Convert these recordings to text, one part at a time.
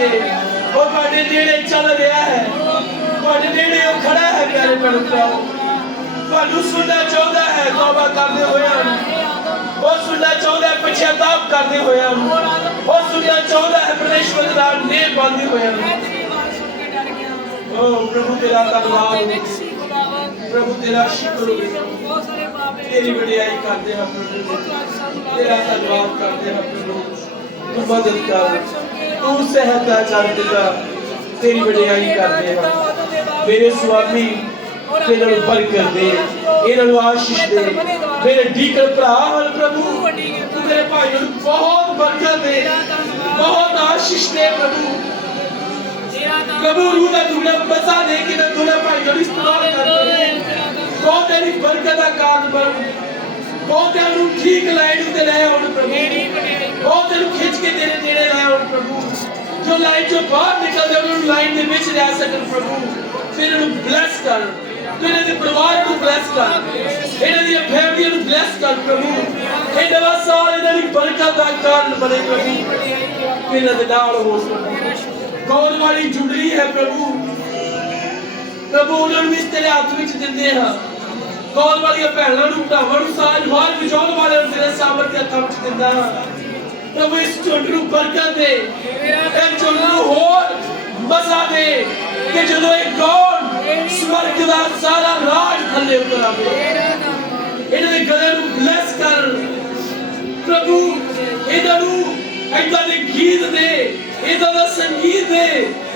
ਕਰਕੇ ਉਹ ਤੁਹਾਡੇ ਨੇੜੇ ਚੱਲ ਰਿਹਾ ਹੈ। ਤੁਹਾਡੇ ਨੇੜੇ ਉਹ ਖੜਾ ਹੈ ਪਿਆਰੇ ਭਰਾਓ ਤੁਹਾਨੂੰ ਸੁਣਨਾ ਚਾਹੁੰਦਾ ਹੈ ਤੋਬਾ ਕਰਦੇ ਹੋਇਆ ਉਹ ਸੁਣਨਾ ਚਾਹੁੰਦਾ ਹੈ ਪਛਤਾਪ ਕਰਦੇ ਹੋਇਆ ਉਹ ਸੁਣਨਾ ਚਾਹੁੰਦਾ ਹੈ ਪਰਮੇਸ਼ਵਰ ਦੇ ਨਾਲ ਨੇ ਬੰਦੇ ਹੋਇਆ ਓ ਪ੍ਰਭੂ ਤੇਰਾ ਧੰਨਵਾਦ। ਪ੍ਰਭੂ ਤੇਰਾ ਸ਼ੁਕਰ ਹੋਵੇ। ਤੇਰੀ ਵਡਿਆਈ ਕਰਦੇ ਹਾਂ ਪ੍ਰਭੂ ਤੇਰਾ ਧੰਨਵਾਦ ਕਰਦੇ ਹਾਂ। ਪ੍ਰਭੂ। ਤੂੰ ਮਦਦ ਕਰ ਤੂੰ ਸਹਾਇਤਾ ਕਰ ਪਿਤਾ ਤੇਰੀ ਵਡਿਆਈ ਕਰਦੇ ਹਾਂ ਮੇਰੇ ਸੁਆਮੀ ਇਹਨਾਂ ਨੂੰ ਬਰਕਤ ਦੇ ਇਹਨਾਂ ਨੂੰ ਆਸ਼ੀਸ਼ ਦੇ। ਮੇਰੇ ਡੀਕਰ ਭਰਾ ਹਨ ਪ੍ਰਭੂ। ਤੂੰ ਮੇਰੇ ਭਾਈ ਨੂੰ ਬਹੁਤ ਬਰਕਤ ਦੇ ਬਹੁਤ ਆਸ਼ੀਸ਼ ਦੇ ਪ੍ਰਭੂ। ਪ੍ਰਭੂ ਨੂੰ ਦਾ ਦੁਨਾ ਬਸਾ ਦੇ ਕਿ ਮੈਂ ਦੁਨਾ ਭਾਈ ਨੂੰ ਇਸਤੇਮਾਲ ਕਰ ਬਹੁਤ ਤੇਰੀ ਬਰਕਤ ਦਾ ਕਾਰਨ ਬਣ। ਬਹੁਤਿਆਂ ਨੂੰ ਠੀਕ ਲਾਈਨ ਉੱਤੇ ਲੈ ਆਉਣ ਲਾਈਨ ਚੋਂ ਬਾਹਰ ਨਿਕਲਦੇ ਉਹਨਾਂ ਨੂੰ ਲਾਈਨ ਦੇ ਵਿੱਚ ਰਹਿ ਸਕਣ ਪ੍ਰਭੂ। ਫਿਰ ਇਹਨਾਂ ਬਲੈਸ ਕਰ। ਫਿਰ ਇਹਨਾਂ ਪਰਿਵਾਰ ਨੂੰ ਬਲੈਸ ਕਰ। ਇਹਨਾਂ ਦੀਆਂ ਫੈਮਲੀਆਂ ਨੂੰ ਬਲੈਸ ਕਰ ਪ੍ਰਭੂ। ਇਹ ਨਵਾਂ ਸਾਲ ਇਹਨਾਂ ਦੀ ਬਰਕਤ ਦਾ ਕਾਰਨ ਬਣੇ ਪ੍ਰਭੂ। ਇਹਨਾਂ ਦੇ ਨਾਲ ਹੋ ਸਕਣ। ਵਾਲੀ ਜੁੜਲੀ ਹੈ ਪ੍ਰਭੂ। ਪ੍ਰਭੂ ਉਹਨਾਂ ਨੂੰ ਵੀ ਤੇਰੇ ਹੱਥ ਵਿੱਚ ਦਿੰਦੇ ਹਾਂ। ਗੌਰ ਵਾਲੀਆਂ ਭੈਣਾਂ ਨੂੰ ਭਰਾਵਾਂ ਨੂੰ ਸਾਜ ਵਾਰ ਵਿਚਾਉਣ ਵਾਲੇ ਨੂੰ ਤੇਰੇ ਸਾਹਮਣੇ ਹੱਥਾਂ ਵਿੱਚ ਦਿੰਦਾ ਹਾਂ। ਪ੍ਰਭੂ ਇਸ ਝੁੰਡ ਨੂੰ ਬਰਕਤ ਦੇ, ਇਹ ਝੁੰਡ ਨੂੰ ਹੋਰ ਬਸਾ ਦੇ ਕਿ ਜਦੋਂ ਇਹ ਗੌਰ ਸਵਰਗ ਦਾ ਸਾਰਾ ਰਾਜ ਥੱਲੇ ਉਤਰ ਆਵੇ ਇਹਨਾਂ ਦੇ ਗਲੇ ਨੂੰ ਬਲੈਸ ਕਰ ਪ੍ਰਭੂ, ਇਹਨਾਂ ਨੂੰ ਏਦਾਂ ਦੇ ਗੀਤ ਦੇ, ਏਦਾਂ ਦਾ ਸੰਗੀਤ ਦੇ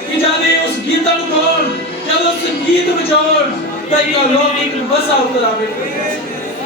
ਕਿ ਜਾਦੇ ਉਸ ਗੀਤਾਂ ਨੂੰ ਗਾਉਣ, ਜਦੋਂ ਸੰਗੀਤ ਵਜਾਉਣ ਤਾਂ ਇਹ ਲੋਕ ਇੱਕ ਵਸਾ ਉਤਰ ਆਵੇ